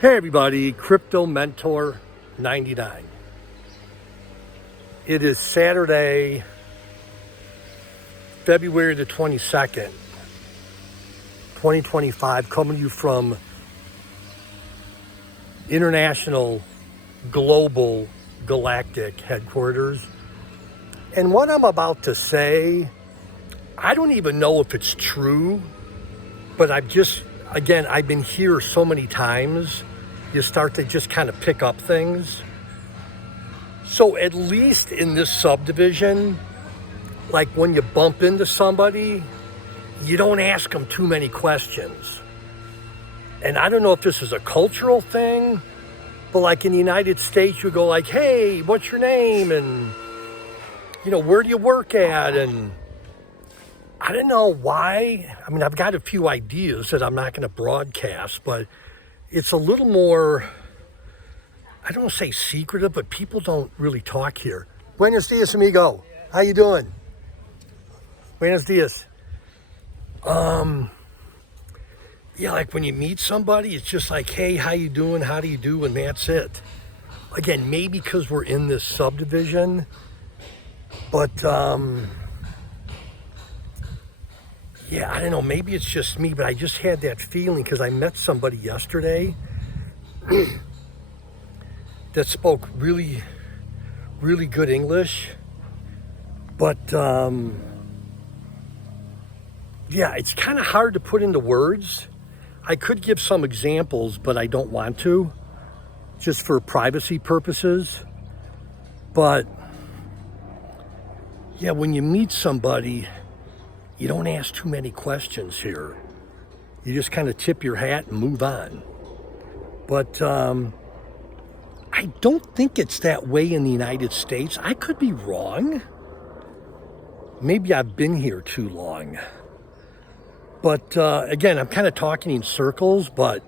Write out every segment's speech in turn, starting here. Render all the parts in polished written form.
Hey everybody, Crypto Mentor 99. It is Saturday, February the 22nd, 2025, coming to you from international, global, galactic headquarters. And what I'm about to say, I don't even know if it's true, but I've been here so many times, you start to just kind of pick up things. So at least in this subdivision, like when you bump into somebody, you don't ask them too many questions. And I don't know if this is a cultural thing, but like in the United States, you go like, hey, what's your name? And, where do you work at? And I don't know why. I mean, I've got a few ideas that I'm not going to broadcast, but it's a little more, I don't want to say secretive, but people don't really talk here. Buenos dias, amigo. How you doing? Buenos dias. Like when you meet somebody, it's just like, hey, how you doing? How do you do? And that's it. Again, maybe because we're in this subdivision, but I don't know, maybe it's just me, but I just had that feeling because I met somebody yesterday that spoke really, really good English. But it's kind of hard to put into words. I could give some examples, but I don't want to, just for privacy purposes. But when you meet somebody, you don't ask too many questions here. You just kind of tip your hat and move on. But I don't think it's that way in the United States. I could be wrong. Maybe I've been here too long. But again, I'm kind of talking in circles, but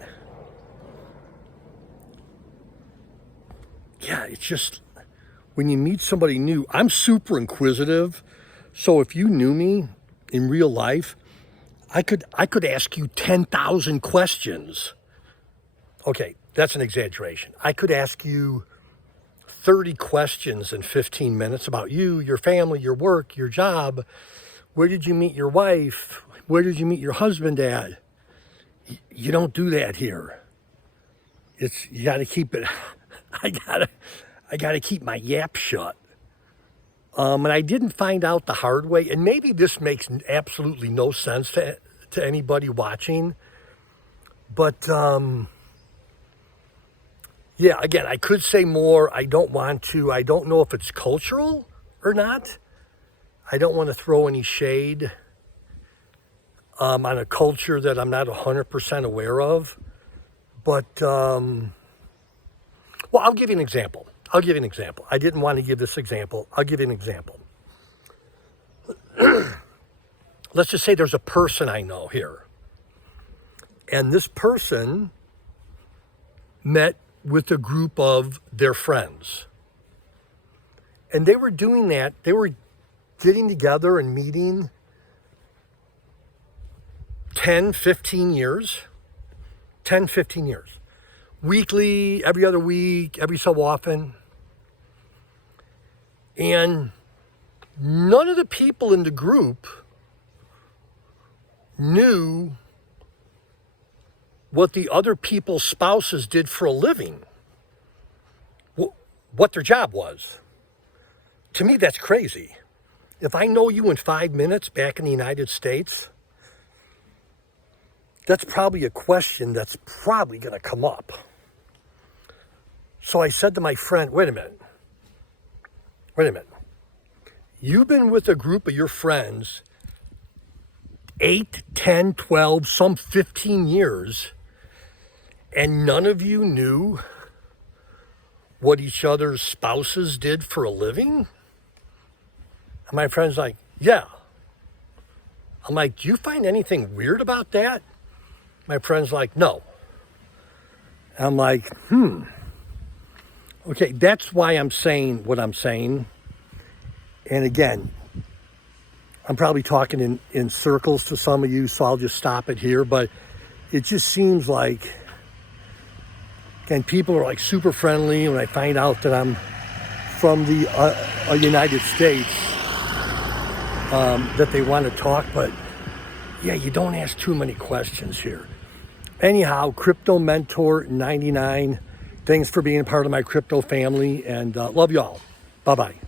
it's just when you meet somebody new, I'm super inquisitive. So if you knew me in real life, I could ask you 10,000 questions. Okay, that's an exaggeration. I could ask you 30 questions in 15 minutes about you, your family, your work, your job. Where did you meet your wife? Where did you meet your husband at? You don't do that here. You got to keep it. I gotta keep my yap shut. And I didn't find out the hard way, and maybe this makes absolutely no sense to anybody watching, but again, I could say more. I don't want to. I don't know if it's cultural or not. I don't want to throw any shade on a culture that I'm not 100% aware of, but I'll give you an example. I didn't want to give this example. I'll give you an example. Let's just say there's a person I know here. And this person met with a group of their friends. And they were doing that. They were getting together and meeting 10, 15 years. Weekly, every other week, every so often. And none of the people in the group knew what the other people's spouses did for a living, what their job was. To me, that's crazy. If I know you in 5 minutes back in the United States, that's probably a question that's probably going to come up. So I said to my friend, wait a minute. You've been with a group of your friends 8, 10, 12, some 15 years, and none of you knew what each other's spouses did for a living? And my friend's like, yeah. I'm like, do you find anything weird about that? My friend's like, no. I'm like, Okay, that's why I'm saying what I'm saying. And again, I'm probably talking in circles to some of you, so I'll just stop it here. But it just seems like And people are like super friendly when I find out that I'm from the United States, that they want to talk. But yeah, you don't ask too many questions here. Anyhow, Crypto Mentor 99. Thanks for being part of my crypto family, and love you all. Bye-bye.